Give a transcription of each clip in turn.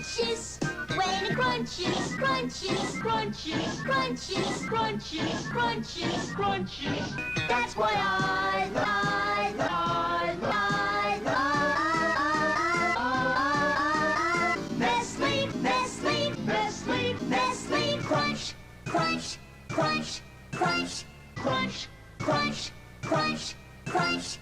crunches, when it crunches, crunches, crunches, crunches, crunches, crunches, crunches. That's why I Nestle, Nestle, Nestle, Nestle, crunch, crunch, crunch, crunch, crunch, crunch, crunch, crunch.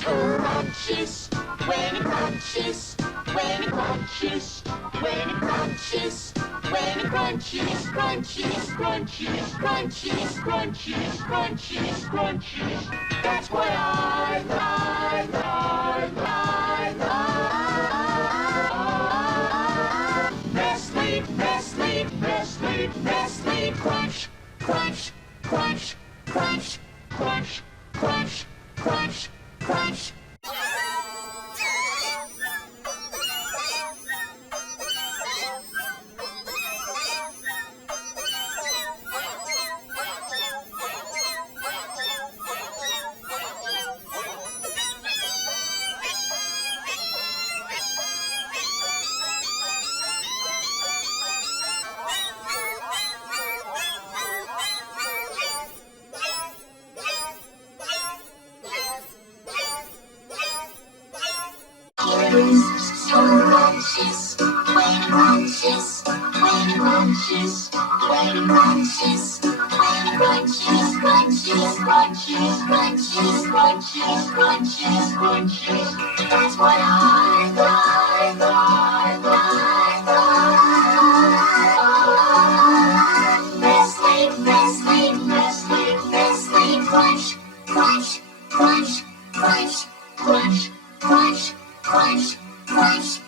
Crunches, when it crunches, when it crunches, when it crunches, when it crunches, crunches, crunches, crunches, crunches, crunches, crunches. That's why Nestle, Nestle, Nestle, Nestle, crunch, crunch, crunch, crunch, crunch, crunch, crunch, crunch. Crunches, when it crunches, when it crunches, when it crunches, when it crunches, crunches, crunches, crunches, crunches, crunches, crunches. That's why Nestle, Nestle, Nestle, Nestle, crunch, crunch, crunch, crunch, crunch, crunch, crunch, crunch.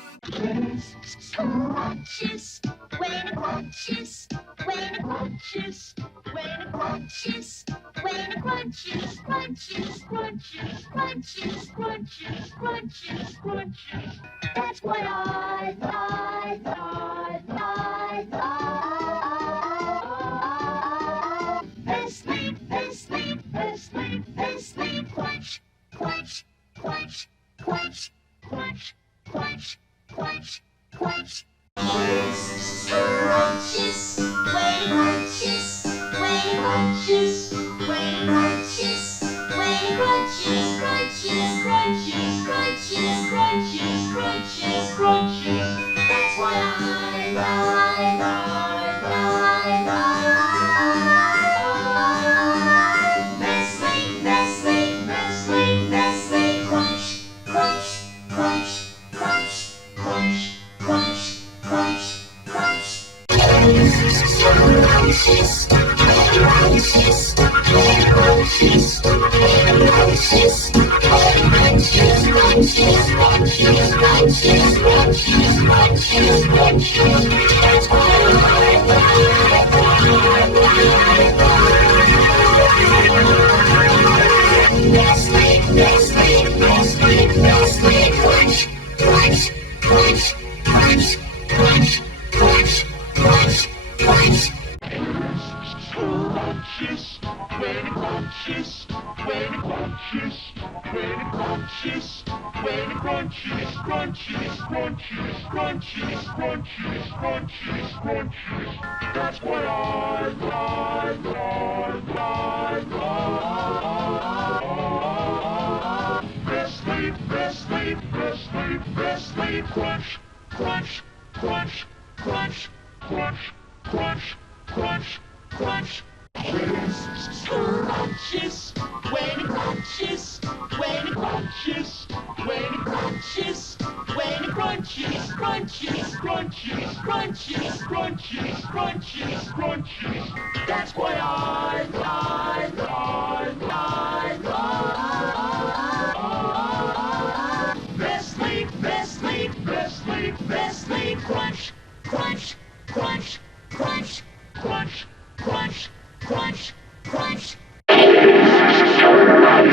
Crunches, when it crunches, when it crunches, when it crunches, when it crunches, crunches, crunches, crunches, crunches, crunches, crunches. That's why Nestle, Nestle, Nestle, Nestle, crunch, crunch, crunch, crunch, crunch, crunch, crunch, crunch. Crunches, when it crunches, when it crunches, when it crunches, when it crunches, crunches, crunches, crunches, crunches, crunches, crunches. That's why Nestle, Nestle, Nestle, Nestle, crunch, crunch, crunch, crunch, crunch, crunch, crunch, crunch. Crunches, crunches, crunches, crunches, crunches, crunches, crunches, crunches, crunches, crunches, crunches. That's why Nestle, Nestle, Nestle, Nestle, crunch, crunch, crunch, crunch, crunch, crunch, crunch, crunch. Crunches, when it crunches, when it crunches, when it crunches, when it crunches, crunches, crunches, crunches, crunches, crunches, crunches. That's why Nestle, Nestle, Nestle, Nestle, crunch, crunch, crunch, crunch, crunch, crunch, crunch, crunch. Crunches, when it crunches, when it crunches, when it crunches, when it crunches, crunches, crunches, crunches, crunches, crunches, crunches. That's why Nestle, Nestle, Crunches, crunches,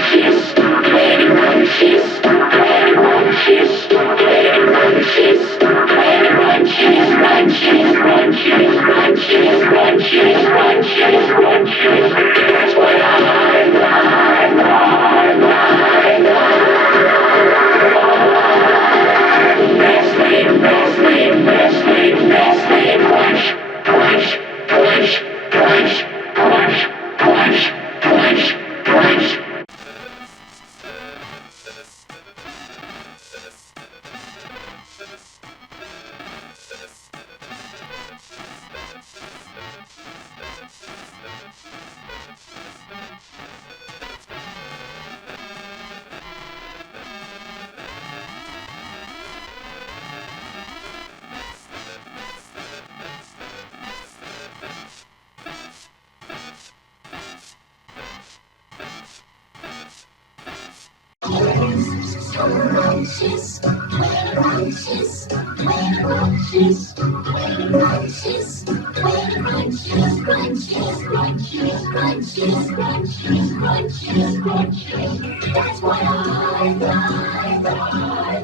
crunches, crunches, crunches, crunches, crunches, crunches, crunches, crunches, crunches. That's what I like.